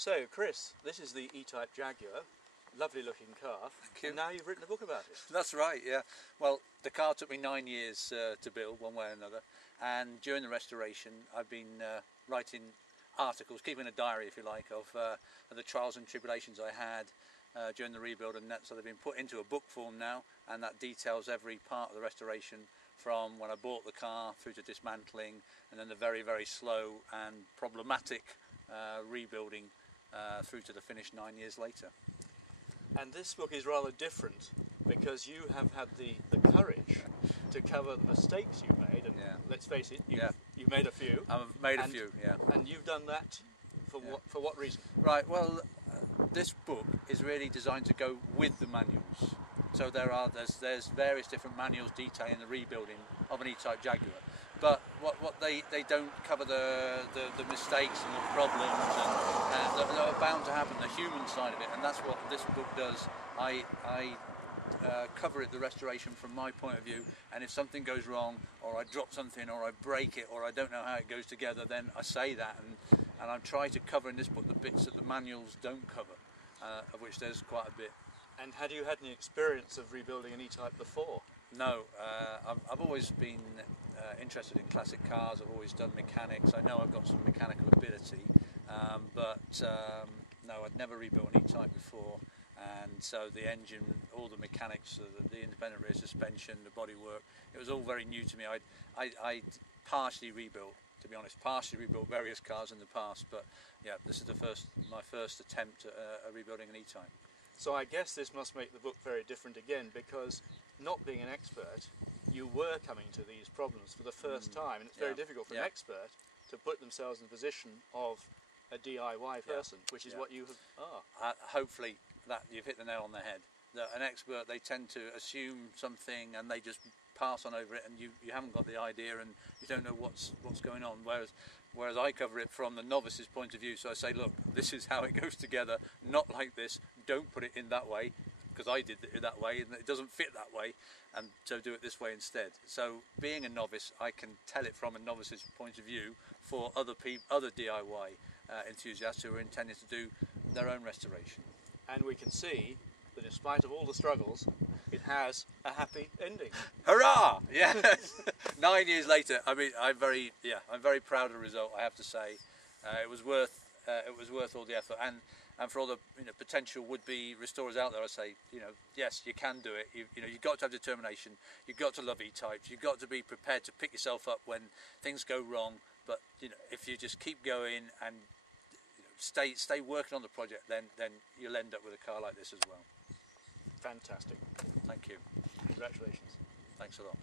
So, Chris, this is the Etype Jaguar, lovely looking car. Thank you. And now you've written a book about it. That's right, yeah. Well, the car took me 9 years to build, one way or another, and during the restoration I've been writing articles, keeping a diary, if you like, of the trials and tribulations I had during the rebuild, and so they've been put into a book form now, and that details every part of the restoration from when I bought the car through to dismantling, and then the very, very slow and problematic rebuilding through to the finish 9 years later. And this book is rather different because you have had the courage to cover the mistakes you've made, and let's face it, you've made a few. I've made a few, yeah. And you've done that for what reason? Right, well, this book is really designed to go with the manuals. So there's various different manuals detailing the rebuilding of an Etype Jaguar. But what they don't cover the mistakes and the problems and that are bound to happen, the human side of it, and that's what this book does. I cover it, the restoration, from my point of view, and if something goes wrong, or I drop something, or I break it, or I don't know how it goes together, then I say that, and I try to cover in this book the bits that the manuals don't cover, of which there's quite a bit. And had you had any experience of rebuilding an Etype before? No, I've always been interested in classic cars. I've always done mechanics. I know I've got some mechanical ability, but no, I'd never rebuilt an E-Type before, and so the engine, all the mechanics, the independent rear suspension, the bodywork, it was all very new to me. I partially rebuilt, to be honest, various cars in the past, but yeah, this is my first attempt at rebuilding an E-Type. So I guess this must make the book very different again, because not being an expert, you were coming to these problems for the first time, and it's very difficult for an expert to put themselves in the position of a DIY person, which is what you are. Hopefully that you've hit the nail on the head. That an expert, they tend to assume something and they just pass on over it, and you haven't got the idea and you don't know what's going on, whereas I cover it from the novice's point of view. So I say, look, this is how it goes together, not like this, don't put it in that way, because I did it that way and it doesn't fit that way, and so do it this way instead. So being a novice, I can tell it from a novice's point of view for other DIY enthusiasts who are intending to do their own restoration. And we can see that in spite of all the struggles, it has a happy ending. Hurrah! Yes. 9 years later, I mean, I'm very proud of the result. I have to say, it was worth all the effort, and for all the potential would-be restorers out there, I say, yes, you can do it. You've got to have determination. You've got to love E-Types. You've got to be prepared to pick yourself up when things go wrong. But if you just keep going and stay working on the project, then you'll end up with a car like this as well. Fantastic. Thank you. Congratulations. Thanks a lot.